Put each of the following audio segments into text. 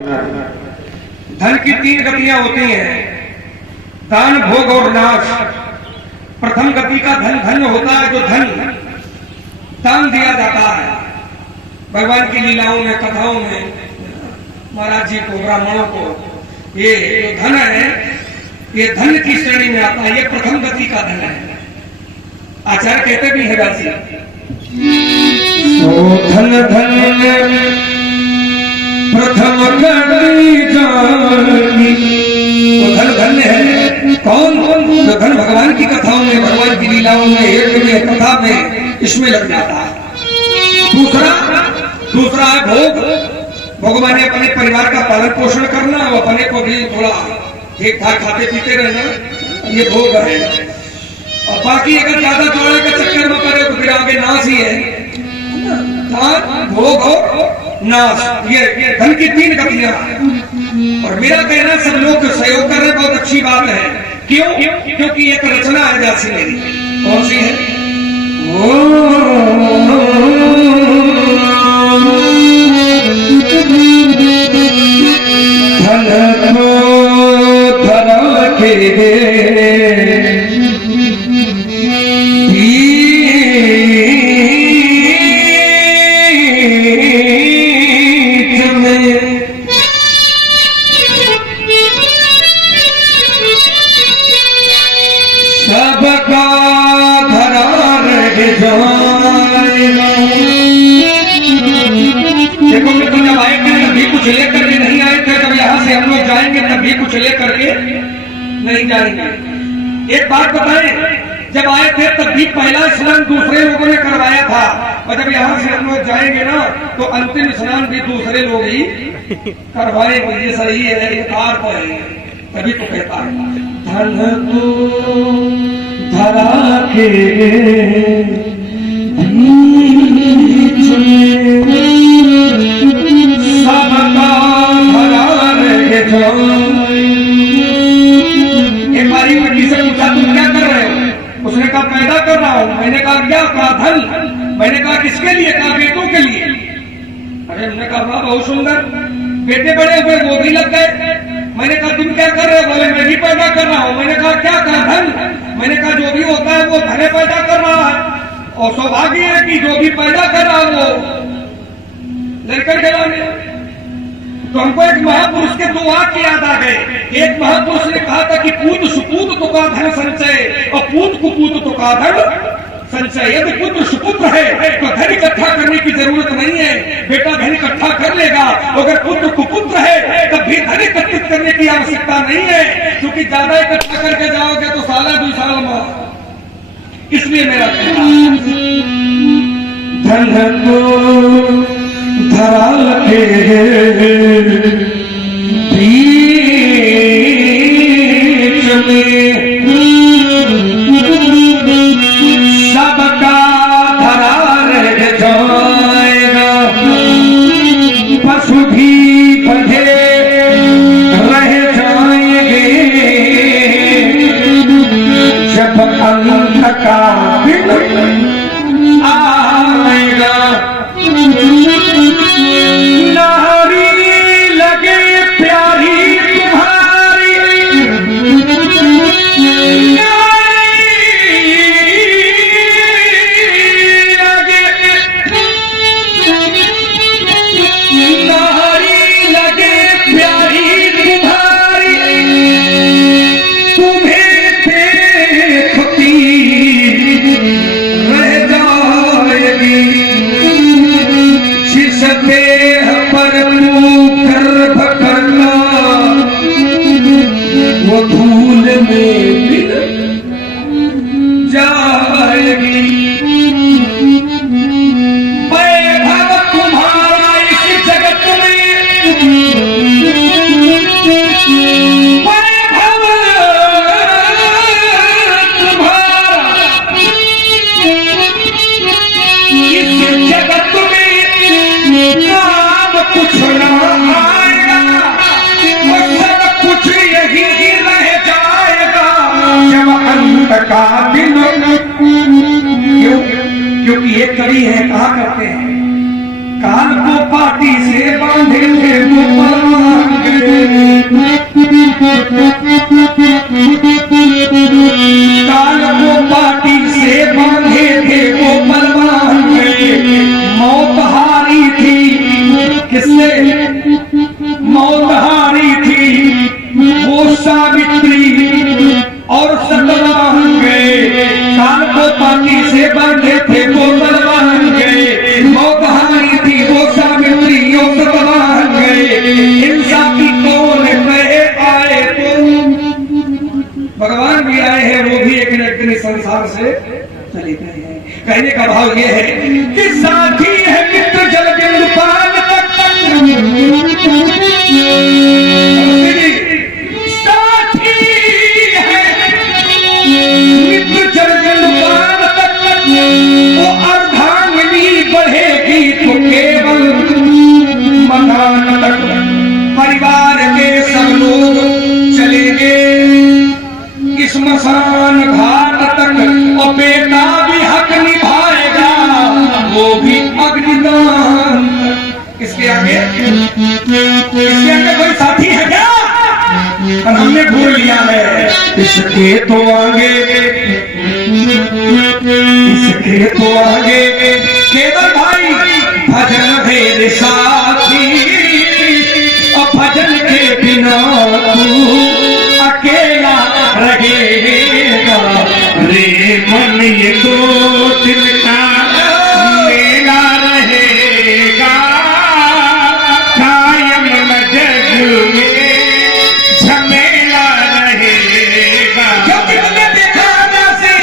धन की तीन गतियां होती हैं, दान, भोग और नाश। प्रथम गति का धन धन होता है जो धन दान दिया जाता है भगवान की लीलाओं में, कथाओं में, महाराज जी को, ब्राह्मणों को। ये जो धन है ये धन की श्रेणी में आता है, ये प्रथम गति का धन है। आचार्य कहते भी है वैसे, धन धन प्रथम गति जानी। तो धन धन्य है कौन? जो धन भगवान की कथाओं में, भगवान की लीलाओं में, यज्ञ में, कथा में, इसमें लग जाता है। दूसरा है भोग। भगवान ने अपने परिवार का पालन पोषण करना और अपने को भी थोड़ा ठीक ठाक खाते पीते रहना, ये भोग है। और बाकी अगर ज्यादा जोड़े के चक्कर में करे तो फिर आगे नाश ही है। भोग और नाश, ये धन की तीन गतियां। और मेरा कहना सब लोग सहयोग कर रहे, बहुत अच्छी बात है। क्यों? क्योंकि एक रचना है जैसी मेरी। कौन सी है? धन को धरा के सबका धरा रह जाएगा। देखो मित्र, जब आए थे तभी कुछ लेकर के नहीं आए थे, जब यहाँ से हम लोग जाएंगे तभी कुछ लेकर के नहीं जाएंगे। एक बात बताएं, जब आए थे तभी पहला स्नान दूसरे लोगों ने करवाया था, और जब यहाँ से हम लोग जाएंगे ना तो अंतिम स्नान भी दूसरे लोग ही करवाएंगे। ये सही है, ये अर्थ है। तभी तो कहता है धन को धरा के बीच में सबका धरा रह जाए। एक बारी बेटी से पूछा तुम क्या कर रहे हो? उसने कहा पैदा कर रहा हूं। मैंने कहा क्या? कहा धन। मैंने कहा किसके लिए? कहा बेटों के लिए। अरे हमने कहा वाह बहुत सुंदर, बेटे बड़े हुए वो भी लग गए। मैंने कहा तुम क्या कर रहे हो? बोले मैं भी पैदा कर रहा हूँ। मैंने कहा क्या? कहा धन। मैंने कहा जो भी होता है वो धन पैदा कर रहा है, और सौभाग्य है कि जो भी पैदा कर रहा है वो लड़कर खिलाने। तो हमको एक महापुरुष के दो वाक्य याद आ गए। एक महापुरुष ने कहा था कि पूत सुपूत तो का धन संचय, और पूत कुपूत तो का धन संचय। यदि पुत्र सुपुत्र है तो धन इकट्ठा करने की जरूरत नहीं है, बेटा धन इकट्ठा कर लेगा। अगर पुत्र कुपुत्र है तब भी धन एकत्रित करने की आवश्यकता नहीं है, क्योंकि ज्यादा इकट्ठा करके जाओगे तो साला 2 साल में। इसलिए मेरा कहना धन को धरा के बीच में सबका धरा रह जाएगा। पशु भी बंधे रह जाएंगे जब अंत का दिन आएगा। नारी लगे प्यारी तुम्हारी, वो धूल में मिल जाएगी। वैभव तुम्हारा इस जगत में, वैभव तुम्हारा इस जगत में नाम कुछ ना आएगा, सब कुछ यही रह जाएगा जब अंत का दिन। क्यों? क्योंकि ये कड़ी है, कहा करते हैं कान को पाठ पाटी से बांधे थे वो पलवान काल को पाटी से बांधे थे वो पलवान मौत हारी थी किससे मौत हारी थी वो सावित्री और सतवाहन गए काल को पाटी से बांधे थे वो बलवान गए मौत हारी थी वो सावित्री और सतवाहन गए इंसाफी कौन गए आए तो भगवान भी आए हैं वो भी एक न एक दिन संसार से चले गए हैं। कहने का भाव ये है कि साथी है मित्र जल बिंदु पान तक परिवार के सब लोग चलेंगे स्मशान घाट तक और बेटा भी हक निभाएगा वो भी अग्निदान। इसके आगे कोई साथी है क्या? और हमने भूल लिया है। इसके तो आगे केवल भाई भजन भेद साथी और भजन के बिना तू अकेला रहेगा रे मन ये तो दिल का मेला रहेगा कायम जग में झमेला रहेगा। क्योंकि मैंने देखा वैसे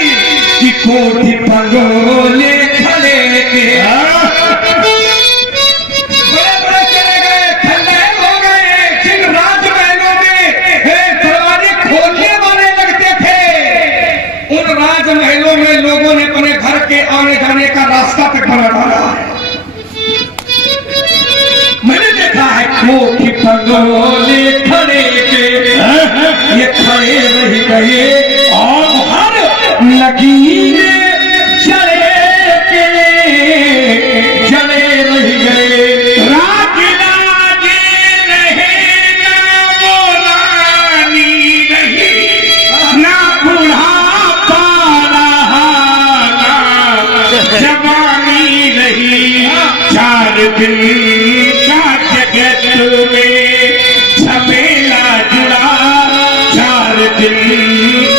कि कोठी पंगोले खड़े के महलों में लोगों ने अपने घर के आने जाने का रास्ता पे खड़ा डाला है। मैंने देखा है कोठी पंगोले खड़े के ये खड़े रह गए और हर लकीरें जले रह गए। जवानी रही चार दिन का जगत में झमेला जुड़ा चार दिन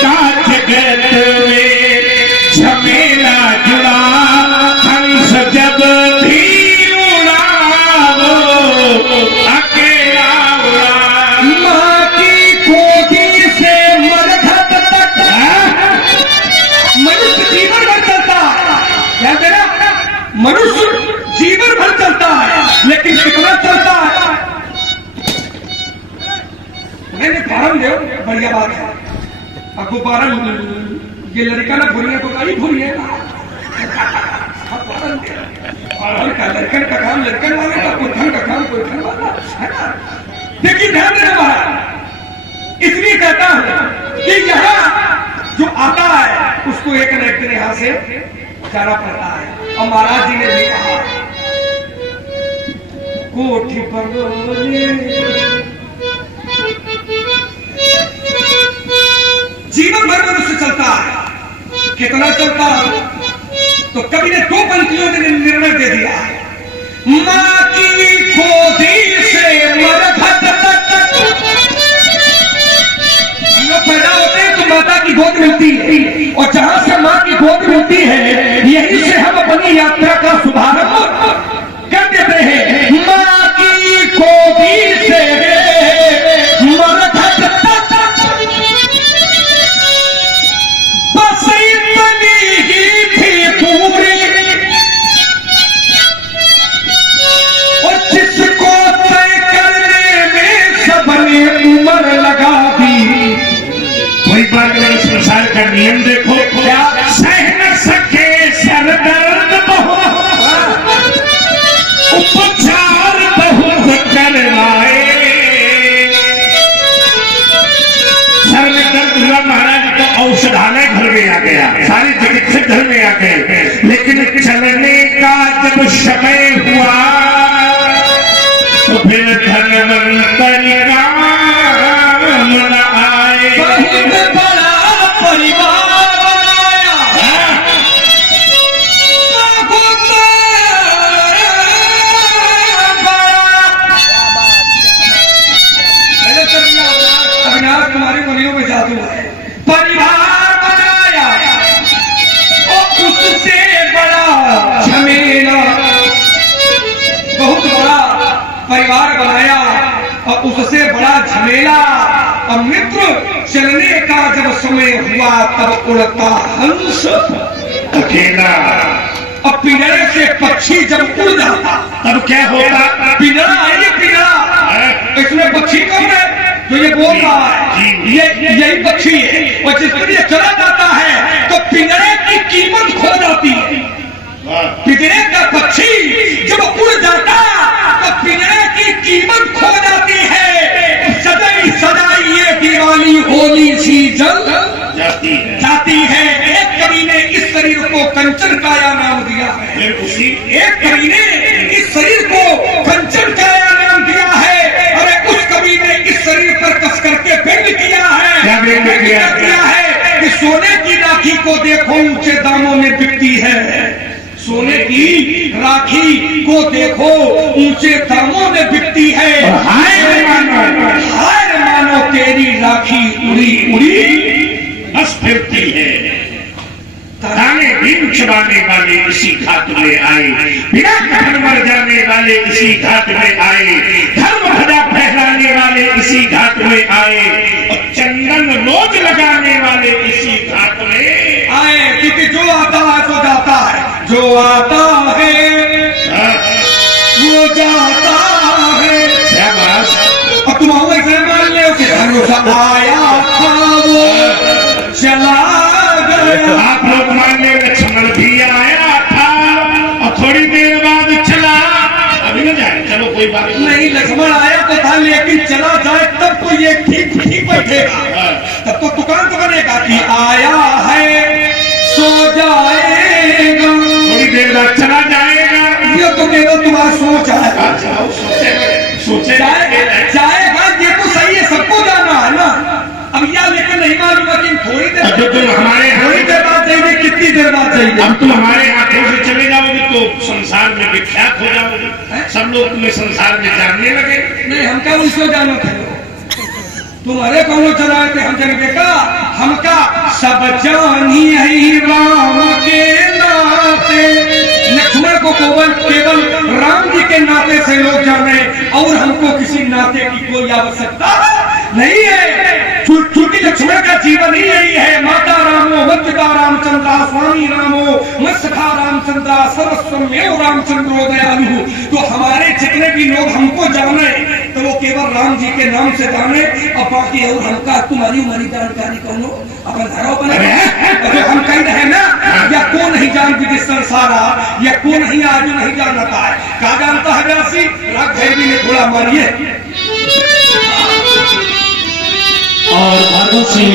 का जगत में झमेला जुड़ा हंस जब भी उड़ा वो अकेला उड़ा। माँ की गोदी से मरघट तक मनुष्य जीवन भर चलता है। मनुष्य जीवन भर चलता है लेकिन कितना चलता है? मैंने कारण दे बढ़िया बात है। आपको कारण ये लड़का ना भूलिए तो गाड़ी भूलिए लड़कन का काम लड़कन वाले का पुरखन का काम पुरखन वाला है ना। देखिए ध्यान देना इसलिए कहता हूं कि यहाँ जो आता है उसको एक न एक दिन यहाँ से जाना पड़ता है। और महाराज जी ने भी कहा कोठी पंगोले जीवन भर मनुष्य चलता है। कितना चलता है? तो कवि ने दो पंक्तियों में निर्णय दे दिया है। माँ की गोदी से मरघट तक हम लोग पैदा होते हैं तो माता की गोद मिलती है और जहां से माँ की गोद मिलती है यहीं से हम अपनी यात्रा का शुभारंभ कर देते हैं। माँ की गोदी से मरघट तक बस इतनी ही थी पूरी और जिसको तय करने में सबने उम्र लगा दी। कोई बात नहीं, संसार का नियम देखो क्या सह न सके सर दर्द बहुत उपचार बहुत करवाए। सर में दर्द हुआ महाराज तो औषधालय घर में आ गया, सारे चिकित्सक घर में आ गए, लेकिन चलने का जब समय हुआ और उससे बड़ा झमेला। अब मित्र चलने का जब समय हुआ तब उड़ता हंस अकेला। अब पिंजरे से पक्षी जब उड़ जाता तब क्या होता? पिंजरा है ये पिंजरा, इसमें पक्षी कौन है जो ये बोल रहा है? यही पक्षी है। और जिस पर ये चला जाता है तो पिंजरे की कीमत खो जाती है। पिंजरे का पक्षी जब उड़ जाता तो पिंजरे की कीमत खो जाती है। सजाई सजाई ये दिवाली होली सी जल जाती है। एक कवि ने इस शरीर को कंचन काया नाम दिया है। एक कवि ने इस शरीर को कंचन काया नाम दिया है। अरे उस कवि ने इस शरीर पर कस करके व्यंग किया है। क्या किया है कि सोने की राखी को देखो ऊंचे दामों में बिकती है। सोने की राखी को देखो ऊंचे दामों में बिकती है। हाय मानो तेरी राखी उड़ी उड़ी बस फिरती है। दाने दिन चबाने वाले इसी घाट में आए, बिना कफन मर जाने वाले इसी घाट में आए, धर्म ध्वजा फहराने वाले इसी घाट में आए, और चंदन रोज लगाने वाले इसी घाट में आए। क्योंकि जो आता है तो जाता है, जो आता है वो जाता है। क्या बात? और तुम ऐसे मान लो कि धनुष आया था वो चला गया। आप लोग मान ले लक्ष्मण भी आया था और थोड़ी देर बाद चला। अभी न जाए, चलो कोई बात नहीं। लक्ष्मण आया तो था लेकिन चला जाए तब तो ये ठीक ठीक बैठेगा, तब तो दुकान तो बनेगा कि आया है सो जाएगा, थोड़ी देर बाद चला जाएगा। ये तो केवल तुम्हारा सोच है। सोचे जाएगा ये तो सही है, सबको जाना है ना। अब यह लेकिन नहीं मालूम लेकिन थोड़ी देर बाद जाइए, कितनी देर बाद जाइए। अब तुम हमारे हाथों से चले जाओगे तो संसार में विख्यात हो जाओगे, सब लोग तुम्हें संसार में जानने लगे। नहीं हमका उनसे जाना था, तुम्हारे कौन चलाए थे हम जन का। हमका सब जानी है राम के नाते। लक्ष्मण को केवल राम जी के नाते से लोग जाने और हमको किसी नाते की कोई आवश्यकता नहीं है। क्योंकि लक्ष्मण का जीवन ही यही है। माता रामो वज्रता रामचंद्रा स्वामी रामो मत्सखा रामचंद्रा सर्वस्वमेव रामचंद्रो दयालु। तो हमारे जितने भी लोग हमको जाने तो वो केवल राम जी के नाम से जाने, और बाकी और हमका तुम्हारी हमारी जानकारी कौन हो अपन धरो बने जो हम कह रहे ना, या को नहीं जान विधि संसारा, या को नहीं आज नहीं जानता है। क्या जानता है व्यासी? राग भैरवी ने थोड़ा मानिए और भागवत सिंह